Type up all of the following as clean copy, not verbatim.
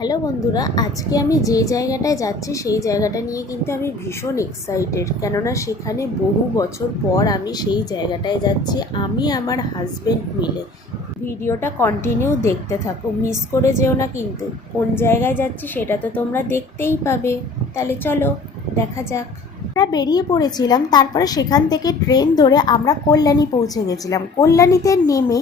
Hello বন্ধুরা, আজকে আমি যে জায়গাটায় যাচ্ছি সেই জায়গাটা নিয়ে কিন্তু আমি ভীষণ এক্সাইটেড। কেননা সেখানে বহু বছর পর আমি সেই জায়গাটায় যাচ্ছি, আমি আমার হাজব্যান্ড মিলে। ভিডিওটা কন্টিনিউ দেখতে থাকো, মিস করে যেও না কিন্তু। কোন জায়গায় যাচ্ছি সেটা তো তোমরা দেখতেই পাবে। তাহলে চলো দেখা যাক। আমরা বেরিয়ে পড়েছিলাম, তারপরে সেখান থেকে ট্রেন ধরে আমরা কল্যাণী পৌঁছে গেছিলাম। কল্যাণীতে নেমে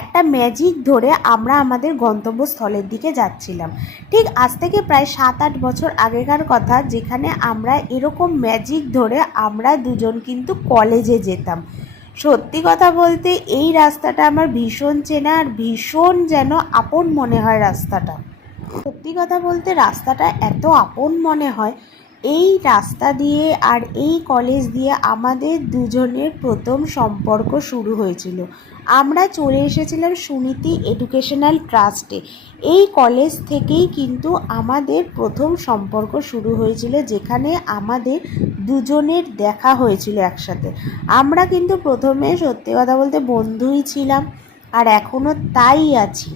একটা ম্যাজিক ধরে আমরা আমাদের গন্তব্যস্থলের দিকে যাচ্ছিলাম। ঠিক আজ থেকে প্রায় 7-8 বছর আগেকার কথা, যেখানে আমরা এরকম ম্যাজিক ধরে আমরা দুজন কিন্তু কলেজে যেতাম। সত্যি কথা বলতে এই রাস্তাটা আমার ভীষণ চেনা আর ভীষণ যেন আপন মনে হয় রাস্তাটা। সত্যি কথা বলতে রাস্তাটা এত আপন মনে হয়। এই রাস্তা দিয়ে আর এই কলেজ দিয়ে আমাদের দুজনের প্রথম সম্পর্ক শুরু হয়েছিল। আমরা চলে এসেছিলাম সুনীতি এডুকেশনাল ট্রাস্টে। এই কলেজ থেকেই কিন্তু আমাদের প্রথম সম্পর্ক শুরু হয়েছিল, যেখানে আমাদের দুজনের দেখা হয়েছিল একসাথে। আমরা কিন্তু প্রথমে সত্যি কথা বলতে বন্ধুই ছিলাম, আর এখনও তাই আছি।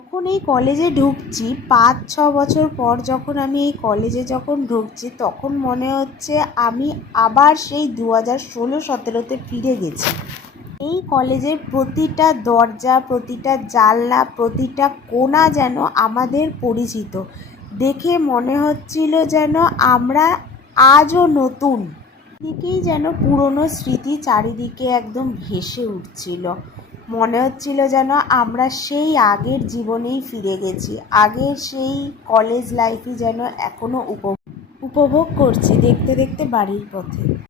যখন এই কলেজে ঢুকছি 5-6 বছর পর, যখন আমি এই কলেজে ঢুকছি, তখন মনে হচ্ছে আমি আবার সেই 2016-17-তে ফিরে গেছি। এই কলেজের প্রতিটা দরজা, প্রতিটা জানলা, প্রতিটা কোণা যেন আমাদের পরিচিত। দেখে মনে হচ্ছিল যেন আমরা আজও নতুন। দিকেই যেন পুরনো স্মৃতি চারিদিকে একদম ভেসে উঠছিল। মনে হচ্ছিল যেন আমরা সেই আগের জীবনেই ফিরে গেছি, আগের সেই কলেজ লাইফই যেন এখনও উপভোগ করছি দেখতে দেখতে বাড়ির পথে।